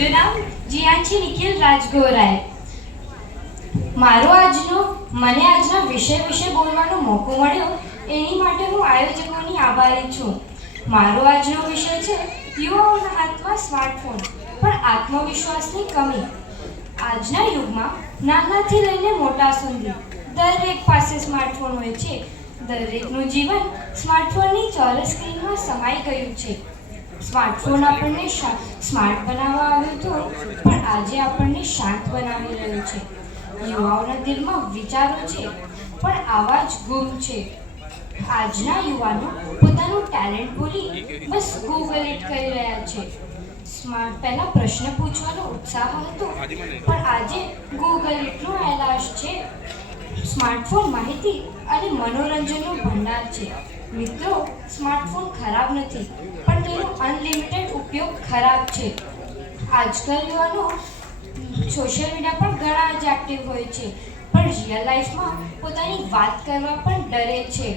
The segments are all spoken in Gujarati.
મારું નામ જીયાન છે નિખિલ રાજગોરાય. મને આજના વિષય વિશે બોલવાનો મોકો મળ્યો એની માટે હું આયોજકોની આભારી છું. મારો આજનો વિષય છે યુવાઓના હાથમાં સ્માર્ટફોન પણ આત્મવિશ્વાસની કમી. આજના યુગમાં નાનાથી લઈને મોટા સુધી દરેક પાસે સ્માર્ટફોન હોય છે. દરેકનું જીવન સ્માર્ટફોનની ચોરસ સ્ક્રીનમાં સમાઈ ગયું છે. સ્માર્ટફોન આપણને સ્માર્ટ બનાવવા આવ્યું હતું, પણ આજે આપણને શાંત બનાવી રહ્યું છે. યુવાઓના દિલમાં વિચારો છે, પણ આવાજ ગુમ છે. આજના યુવાનો પોતાનું ટેલેન્ટ ભૂલી બસ ગૂગલ ઇટ કરી રહ્યા છે. પહેલા પ્રશ્ન પૂછવાનો ઉત્સાહ હતો, પણ આજે ગૂગલ ઇટનો એલાશ છે. સ્માર્ટફોન માહિતી અને મનોરંજનનો ભંડાર છે. મિત્રો, સ્માર્ટફોન ખરાબ નથી, પણ તેનો અનલિમિટેડ ઉપયોગ ખરાબ છે. આજકાલ યુવાનો સોશિયલ મીડિયા પર ઘણા જ એક્ટિવ હોય છે, પણ રિયલ લાઈફમાં પોતાની વાત કરવા પણ ડરે છે.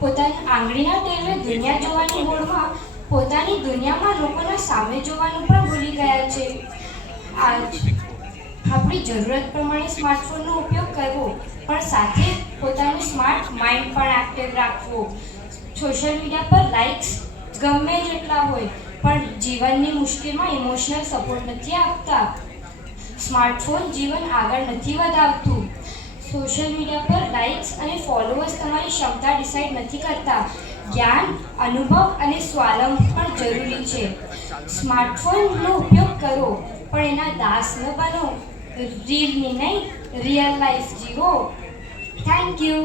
પોતાની આંગળીના ટેરવે દુનિયા જોવાની હોડમાં પોતાની દુનિયામાં લોકોના સામે જોવાનું પણ ભૂલી ગયા છે. આપણી જરૂરત પ્રમાણે સ્માર્ટફોનનો ઉપયોગ કરવો, પણ સાથે પોતાનું સ્માર્ટ માઇન્ડ પણ એક્ટિવ રાખવો. સોશિયલ મીડિયા પર લાઇક્સ ગમે જેટલા હોય, પણ જીવનની મુશ્કેલીમાં ઇમોશનલ સપોર્ટ નથી આપતા. સ્માર્ટફોન જીવન આગળ નથી વધારતું. સોશિયલ મીડિયા પર લાઇક્સ અને ફોલોઅર્સ તમારી ક્ષમતા ડિસાઇડ નથી કરતા. જ્ઞાન, અનુભવ અને સ્વાવલંબન પણ જરૂરી છે. સ્માર્ટફોનનો ઉપયોગ કરો, પણ એના દાસ ન બનો. રીલની નહીં, રિયલ લાઈફ જીવો. Thank you.